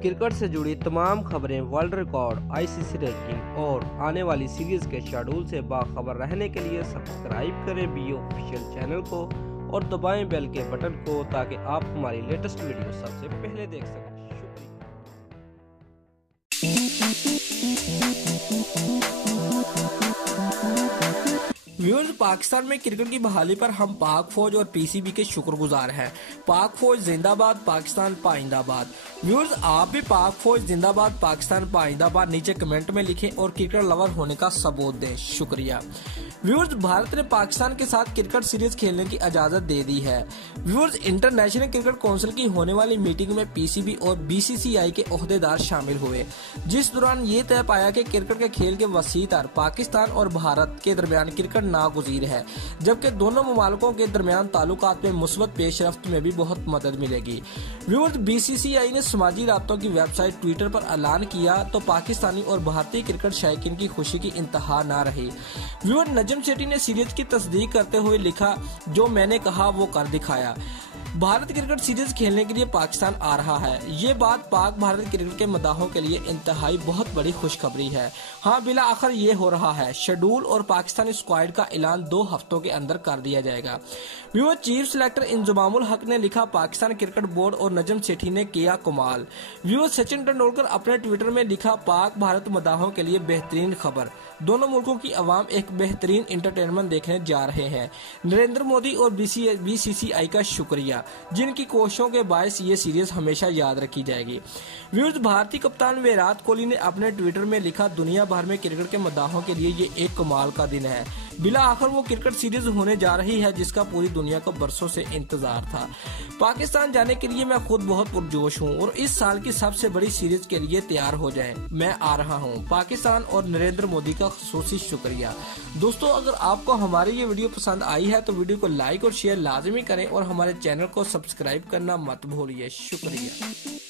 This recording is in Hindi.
क्रिकेट से जुड़ी तमाम खबरें, वर्ल्ड रिकॉर्ड, आईसीसी रैंकिंग और आने वाली सीरीज के शेड्यूल से बाखबर रहने के लिए सब्सक्राइब करें बी ऑफिशियल चैनल को और दबाएं बेल के बटन को ताकि आप हमारी लेटेस्ट वीडियो सबसे पहले देख सकें। व्यूअर्स, पाकिस्तान में क्रिकेट की बहाली पर हम पाक फौज और पीसीबी के शुक्रगुजार हैं। पाक फौज जिंदाबाद, पाकिस्तान पाइंदाबाद। व्यूअर्स, आप भी पाक फौज जिंदाबाद, पाकिस्तान पाइंदाबाद नीचे कमेंट में लिखें और क्रिकेट लवर होने का सबूत दें। शुक्रिया। व्यूअर्स, भारत ने पाकिस्तान के साथ क्रिकेट सीरीज खेलने की इजाजत दे दी है। व्यूअर्स, इंटरनेशनल क्रिकेट काउंसिल की होने वाली मीटिंग में पीसीबी और बीसीसीआई के ओहदेदार शामिल हुए, जिस दौरान ये तय पाया कि क्रिकेट के खेल के वसीह तर पाकिस्तान और भारत के दरमियान क्रिकेट नागुज़ीर है, जबकि दोनों मुमालिकों के दरमियान ताल्लुकात में मुस्बत पेशरफ्त में भी बहुत मदद मिलेगी। व्यूअर्स, बीसीसीआई ने समाजी राब्तों की वेबसाइट ट्विटर पर ऐलान किया तो पाकिस्तानी और भारतीय क्रिकेट शायकीन की खुशी की इंतहा न रही। व्यूअर, नजम सेठी ने सीरीज की तस्दीक करते हुए लिखा, जो मैंने कहा वो कर दिखाया। भारत क्रिकेट सीरीज खेलने के लिए पाकिस्तान आ रहा है। ये बात पाक भारत क्रिकेट के मदाहों के लिए इंतहाई बहुत बड़ी खुशखबरी है। हाँ, बिला आखिर ये हो रहा है। शेड्यूल और पाकिस्तानी स्क्वाड का ऐलान 2 हफ्तों के अंदर कर दिया जाएगा। व्यूअर, चीफ सिलेक्टर इंजमामुल हक ने लिखा, पाकिस्तान क्रिकेट बोर्ड और नजम सेठी ने किया कमाल। व्यूअर, सचिन तेंदुलकर अपने ट्विटर में लिखा, पाक भारत मदाहों के लिए बेहतरीन खबर। दोनों मुल्कों की अवाम एक बेहतरीन एंटरटेनमेंट देखने जा रहे हैं। नरेंद्र मोदी और बीसीसीआई का शुक्रिया, जिनकी कोशिशों के बायस ये सीरीज हमेशा याद रखी जाएगी। व्यूअर्स, भारतीय कप्तान विराट कोहली ने अपने ट्विटर में लिखा, दुनिया भर में क्रिकेट के मदाहों के लिए ये एक कमाल का दिन है। बिला आखिर वो क्रिकेट सीरीज होने जा रही है जिसका पूरी दुनिया को बरसों से इंतजार था। पाकिस्तान जाने के लिए मैं खुद बहुत पुरजोश हूँ और इस साल की सबसे बड़ी सीरीज के लिए तैयार हो जाएं। मैं आ रहा हूँ। पाकिस्तान और नरेंद्र मोदी का खुसूसी शुक्रिया। दोस्तों, अगर आपको हमारी ये वीडियो पसंद आई है तो वीडियो को लाइक और शेयर लाजमी करें और हमारे चैनल को सब्सक्राइब करना मत भूलिए। शुक्रिया।